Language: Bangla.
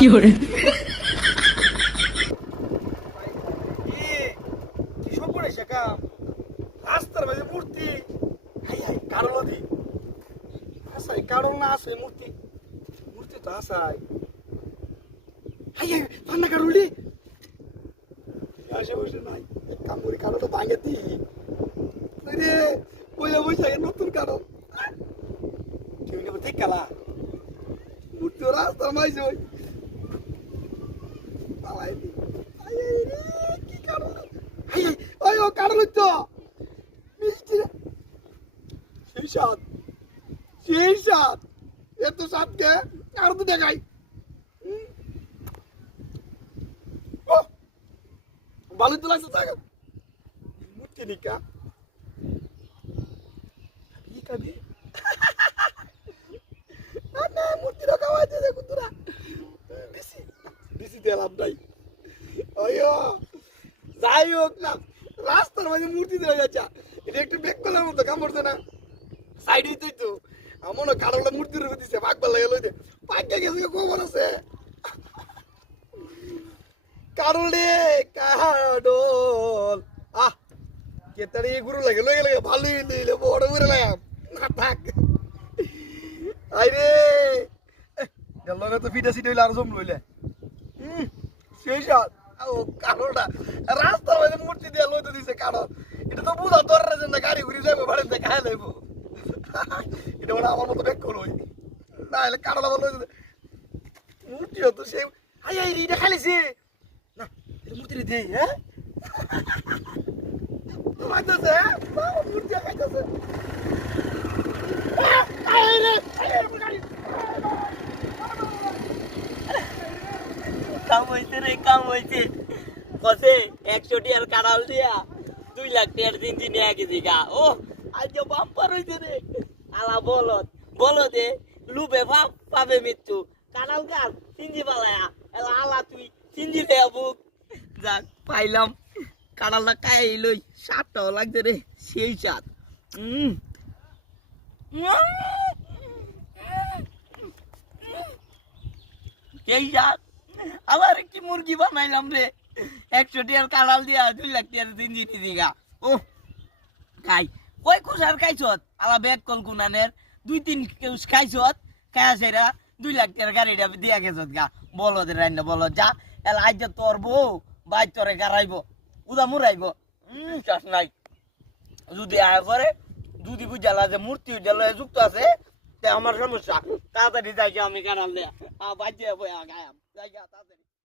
，কি করে রাস্তার মাঝে মূর্তি হাই হাই কারল দি আসাই না আসে মূর্তি মূর্তি তো আসাই হাই হাই পান্না কারল দি আসে নাই কাম করি কারল তো ভাঙে দি রে বইয়া বইসা নতুন ঠিক কালা মূর্তি রাস্তার মাঝে পালাই দি আই আই রে কি কারল হাই হাই ওই ও কারল তো সেই সাত সেই সাত এত সাতকে আর তো দেখাই ভালো তো লাগছে তাকে মূর্তি নিকা কাবি না না মূর্তি দেখুন তোরা বেশি বেশি দিলাম নাই। অয়ো যাই হোক রাস্তার মাঝে মূর্তি দেওয়া যাচ্ছে। এটা একটু বেক কলার মতো কাম করছে না সাইডেই তুই তো। আমার কারোটা মূর্তির রূপে দিছে পাক পাল্লা গেল পাকে গেছে খবর আছে? কারোলে কাডল আহ কেতারি গুরু লাগে? লগে লাগে ভালোই দিলে বড় করে লাগাম। না, থাক। আইরে লগে তো ফিটা সিটা হইলে, আর জম লইলে সেই সাত। ও কারোটা রাস্তার মাঝে মূর্তি দিয়ে লইতে দিছে কারও এটা তো বুঝা তোর না গাড়ি ঘুরি যাব বাড়িতে খাই লাইব। এটা মানে আমার মতো ব্যাক করোই না হলে কারোটা বলো মূর্তি তো সেই হাই হাই রে, এটা খাইলেছি না এটা মূর্তি রে দেই হ্যাঁ খাইতেছে হ্যাঁ? বাবা, মূর্তি খাইতেছে আহ, হাই হাই রে, হাই হাই রে, গাড়ি। কাম হয়েছে রে, কাম হয়েছে কসে একশো টিয়ার কাড়াল দিয়া দুই লাখ টিয়ার দিন দিন একই দিঘা ও আজ বাম্পার হয়েছে রে। আলা বলত বলদে, লুবে ভাব, পাবে মৃত্যু। কাড়াল গাল সিঞ্জি পালায়া এলা আলা তুই, সিঞ্জি দেয়া বুক। যাক, পাইলাম। কাড়ালটা কাই লই সাতটাও লাগছে রে, সেই সাত হুম সেই সাত আবার কি মুরগি বানাইলাম রে? একশো টিয়ার কালাল দিয়া দুই লাখ টিয়ার দিন জিনি দিগা ও খাই। কই কুসার খাইছত? আলা ব্যাগ কল কুনানের দুই তিন কেউস খাইছত। খাইয়া সেরা দুই লাখ টিয়ার গাড়িটা দিয়া গেছত গা। বলো দে রান্না বলো যা। এলা আজ তোর বউ বাই তোরে গারাইব উদা মুরাইব। হম চাষ নাই। যদি আয় করে যদি বুঝালা যে মূর্তি উজ্জ্বল যুক্ত আছে, তে আমার সমস্যা। তাড়াতাড়ি যাই আমি কারাল দে বাচ্চা বই গায়াম। যাই তাড়াতাড়ি